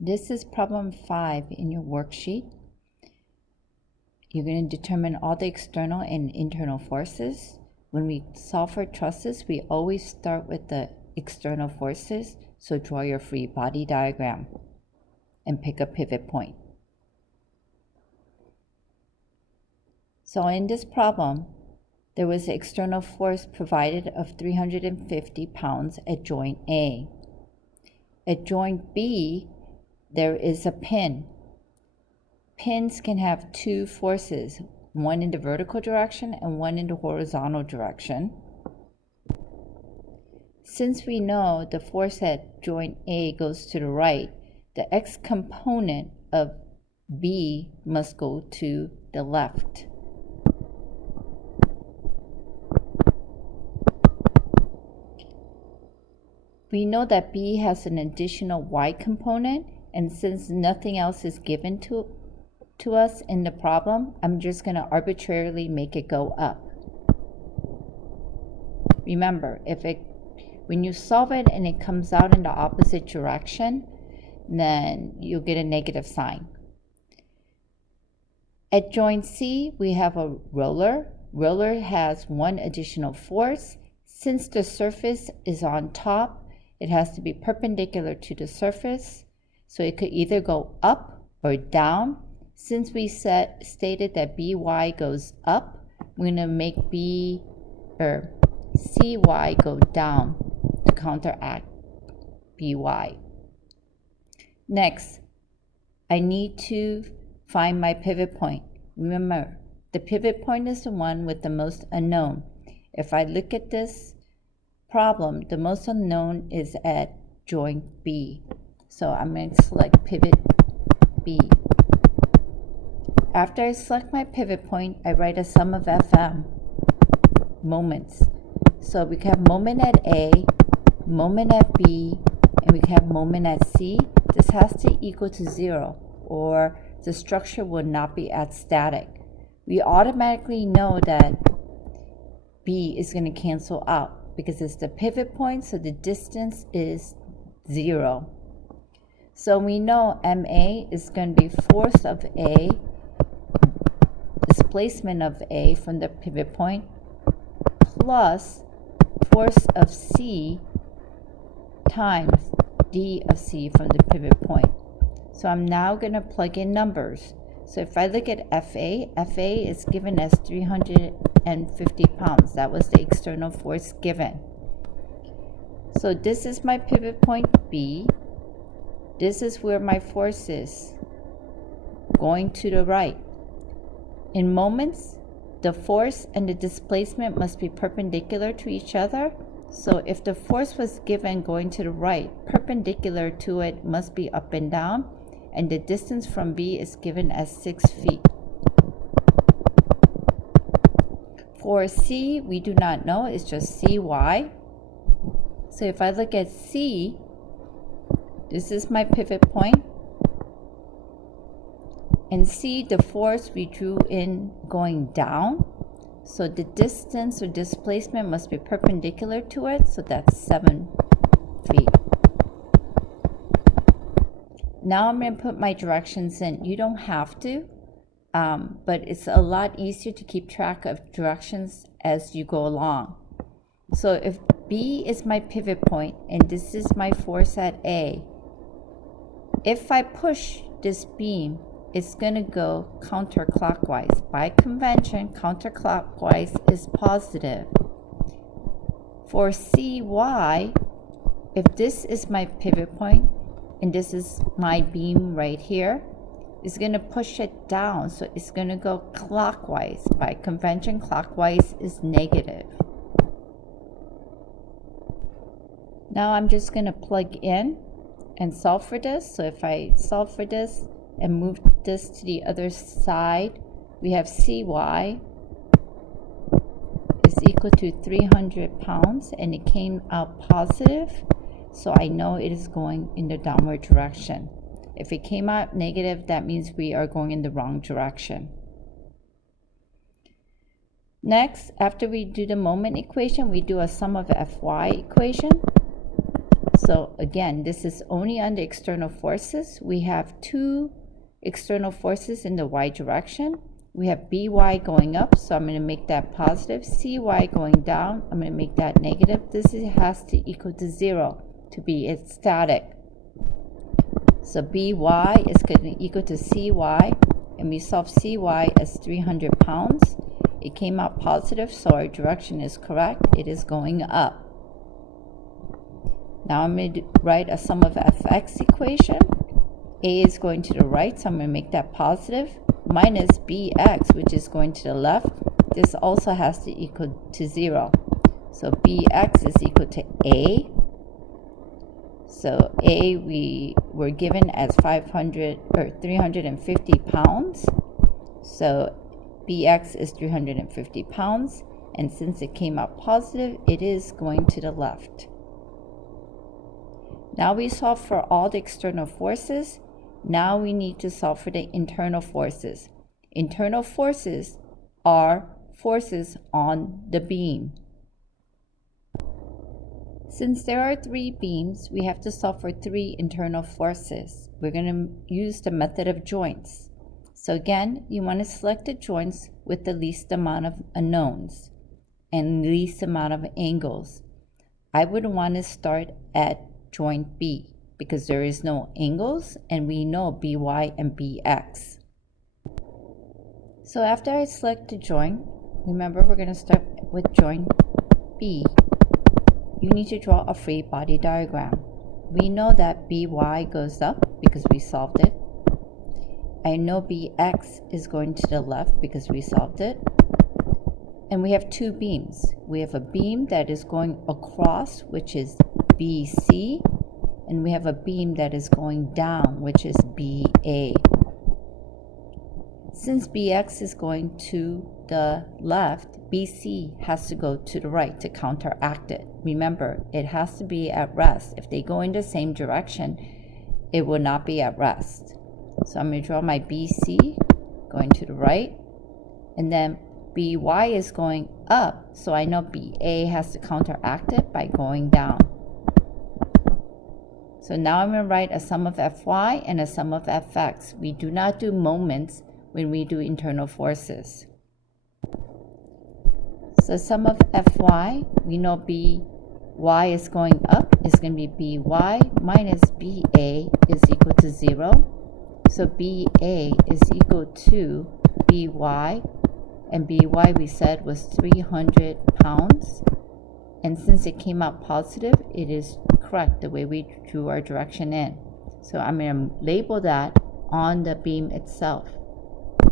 This is problem 5 in your worksheet. You're going to determine all the external and internal forces. When we solve for trusses, we always start with the external forces. So draw your free body diagram and pick a pivot point. So in this problem, there was an external force provided of 350 pounds at joint A. At joint B, there is a pin. Pins can have two forces, one in the vertical direction and one in the horizontal direction. Since we know the force at joint A goes to the right, the x component of B must go to the left. We know that B has an additional y component, and since nothing else is given to us in the problem, I'm just going to arbitrarily make it go up. Remember, when you solve it and it comes out in the opposite direction, then you'll get a negative sign. At joint C, we have a roller. Roller has one additional force. Since the surface is on top, it has to be perpendicular to the surface. So it could either go up or down. Since we stated that BY goes up, we're going to make CY go down to counteract BY. Next, I need to find my pivot point. Remember, the pivot point is the one with the most unknown. If I look at this problem, the most unknown is at joint B. So I'm going to select pivot B. After I select my pivot point, I write a sum of FM, moments. So we can have moment at A, moment at B, and we can have moment at C. This has to equal to 0, or the structure will not be at static. We automatically know that B is going to cancel out because it's the pivot point, so the distance is 0. So we know MA is going to be force of A, displacement of A from the pivot point, plus force of C times D of C from the pivot point. So I'm now going to plug in numbers. So if I look at FA is given as 350 pounds. That was the external force given. So this is my pivot point B. This is where my force is, going to the right. In moments, the force and the displacement must be perpendicular to each other. So if the force was given going to the right, perpendicular to it must be up and down, and the distance from B is given as 6 feet. For C, we do not know, it's just CY. So if I look at C, this is my pivot point. And C, the force we drew in going down. So the distance or displacement must be perpendicular to it. So that's 7 feet. Now I'm going to put my directions in. You don't have to, but it's a lot easier to keep track of directions as you go along. So if B is my pivot point and this is my force at A, if I push this beam, it's going to go counterclockwise. By convention, counterclockwise is positive. For CY, if this is my pivot point and this is my beam right here, it's going to push it down. So it's going to go clockwise. By convention, clockwise is negative. Now I'm just going to plug in and solve for this. So if I solve for this and move this to the other side, we have CY is equal to 300 pounds, and it came out positive, so I know it is going in the downward direction. If it came out negative, that means we are going in the wrong direction. Next, after we do the moment equation, we do a sum of Fy equation. So again, this is only on the external forces. We have two external forces in the y direction. We have by going up, so I'm going to make that positive. Cy going down, I'm going to make that negative. This has to equal to 0 to be static. So by is going to equal to cy, and we solve cy as 300 pounds. It came out positive, so our direction is correct. It is going up. Now I'm going to write a sum of fx equation. A is going to the right, so I'm going to make that positive, minus bx, which is going to the left. This also has to equal to 0. So bx is equal to a. So a we were given as 350 pounds. So bx is 350 pounds. And since it came out positive, it is going to the left. Now we solve for all the external forces. Now we need to solve for the internal forces. Internal forces are forces on the beam. Since there are 3 beams, we have to solve for 3 internal forces. We're going to use the method of joints. So again, you want to select the joints with the least amount of unknowns and least amount of angles. I would want to start at joint B because there is no angles and we know by and bx. So after I select the joint, remember we're going to start with joint B. You need to draw a free body diagram. We know that by goes up because we solved it. I know bx is going to the left because we solved it. And we have 2 beams. We have a beam that is going across, which is BC, and we have a beam that is going down, which is BA. Since BX is going to the left, BC has to go to the right to counteract it. Remember, it has to be at rest. If they go in the same direction, it will not be at rest. So I'm going to draw my BC going to the right, and then BY is going up, so I know BA has to counteract it by going down. So now I'm going to write a sum of Fy and a sum of Fx. We do not do moments when we do internal forces. So sum of Fy, we know By is going up, is going to be By minus Ba is equal to 0. So Ba is equal to By, and By we said was 300 pounds. And since it came out positive, it is correct the way we drew our direction in. So I'm going to label that on the beam itself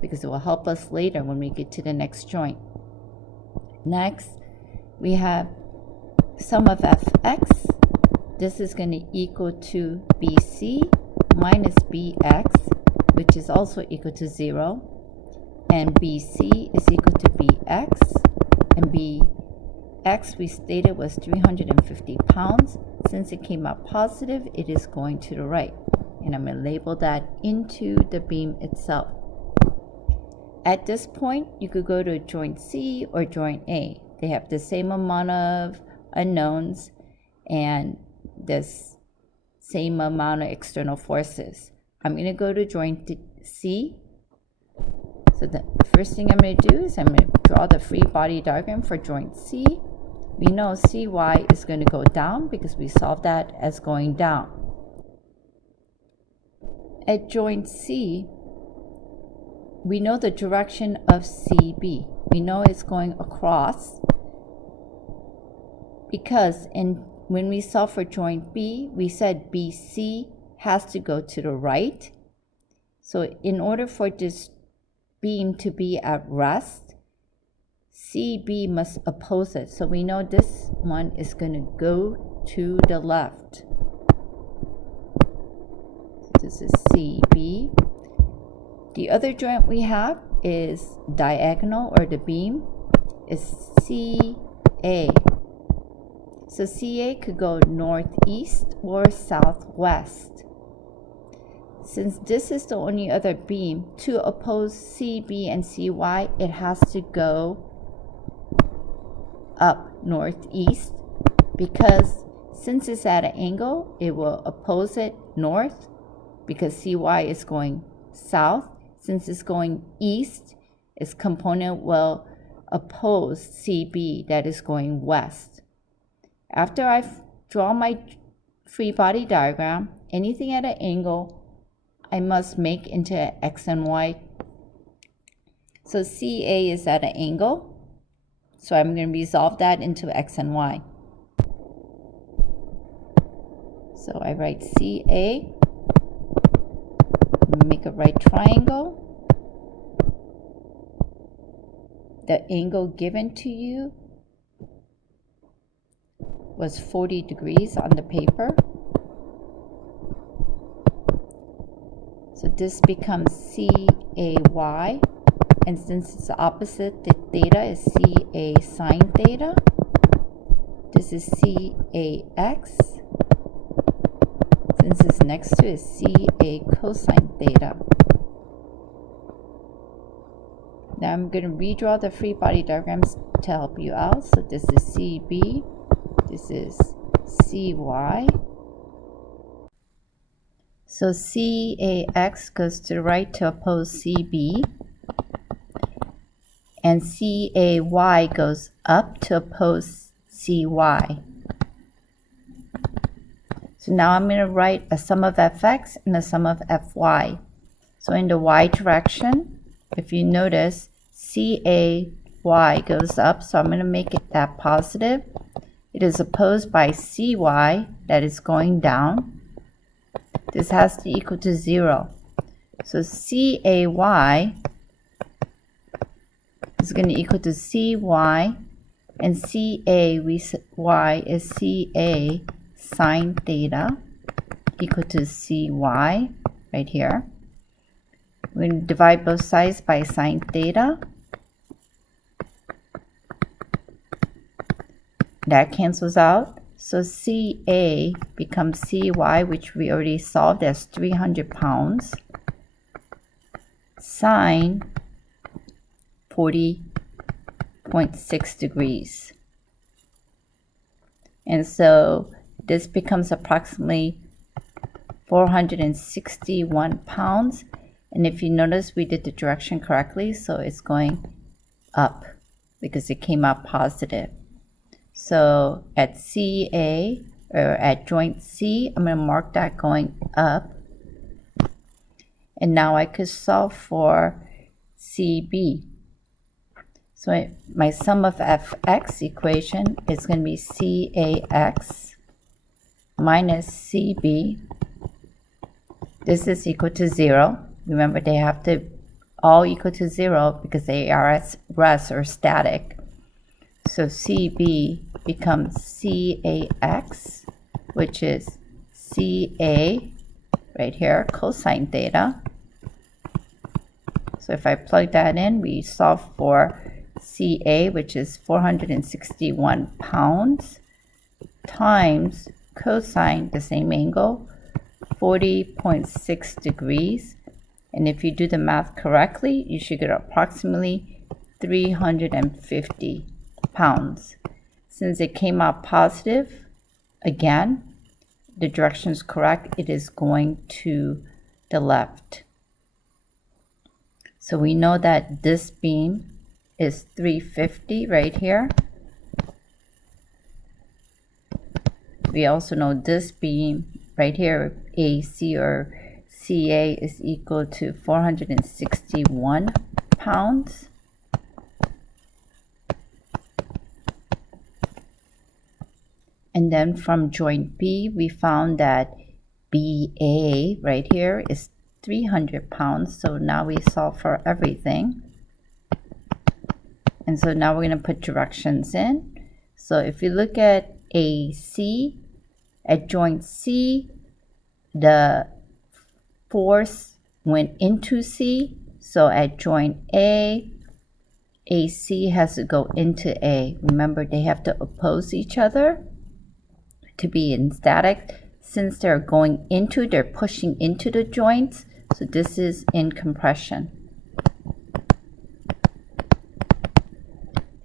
because it will help us later when we get to the next joint. Next, we have sum of Fx. This is going to equal to BC minus BX, which is also equal to 0. And BC is equal to BX, and BX we stated was 350 pounds. Since it came out positive, it is going to the right. And I'm going to label that into the beam itself. At this point, you could go to joint C or joint A. They have the same amount of unknowns and this same amount of external forces. I'm going to go to joint C. So the first thing I'm going to do is I'm going to draw the free body diagram for joint C. We know Cy is going to go down because we solved that as going down. At joint C, we know the direction of CB. We know it's going across because when we solve for joint B, we said BC has to go to the right. So in order for this beam to be at rest, CB must oppose it. So we know this one is going to go to the left. This is CB. The other joint we have is diagonal, or the beam is CA. So CA could go northeast or southwest. Since this is the only other beam, to oppose CB and CY, it has to go up northeast because Since it's at an angle, it will oppose it north because CY is going south. Since it's going east, its component will oppose CB that is going west. After I draw my free body diagram, anything at an angle, I must make into X and Y. So CA is at an angle, so I'm going to resolve that into X and Y. So I write CA, make a right triangle. The angle given to you was 40 degrees on the paper. So this becomes CAY, and since it's the opposite, the theta is CA sine theta. This is CAX. Since it's next to is CA cosine theta. Now I'm going to redraw the free body diagrams to help you out. So this is CB, this is CY. So CAX goes to the right to oppose CB, and CAY goes up to oppose CY. So now I'm going to write a sum of fx and a sum of fy. So in the y direction, if you notice, CAY goes up, so I'm going to make it that positive. It is opposed by CY that is going down. This has to equal to 0. So CAY is going to equal to CY, and CAY is CA sine theta equal to CY right here. We're going to divide both sides by sine theta. That cancels out. So CA becomes CY, which we already solved as 300 pounds, sine 40.6 degrees. And so this becomes approximately 461 pounds. And if you notice, we did the direction correctly, so it's going up because it came out positive. So at CA, or at joint C, I'm going to mark that going up. And now I could solve for CB. So my sum of fx equation is going to be CAX minus CB. This is equal to 0. Remember, they have to all equal to 0 because they are at rest or static. So CB becomes CAX, which is CA right here, cosine theta. So if I plug that in, we solve for CA, which is 461 pounds, times cosine, the same angle, 40.6 degrees. And if you do the math correctly, you should get approximately 350 pounds. Since it came out positive, again, the direction is correct. It is going to the left. So we know that this beam is 350 right here. We also know this beam right here, AC or CA, is equal to 461 pounds. And then from joint B, we found that BA right here is 300 pounds. So now we solve for everything. And so now we're going to put directions in. So if you look at AC, at joint C, the force went into C. So at joint A, AC has to go into A. Remember, they have to oppose each other to be in static. Since they're going into, they're pushing into the joints. So this is in compression.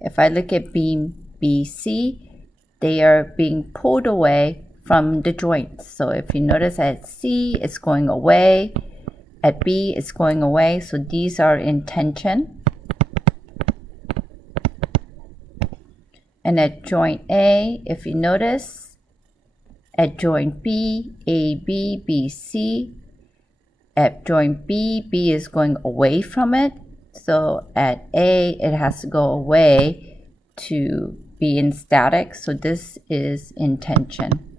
If I look at beam BC, they are being pulled away from the joint. So if you notice at C, it's going away. At B, it's going away. So these are in tension. And at joint A, if you notice, at joint B, A, B, B, C. At joint B, B is going away from it. So at A, it has to go away to be in static. So this is in tension.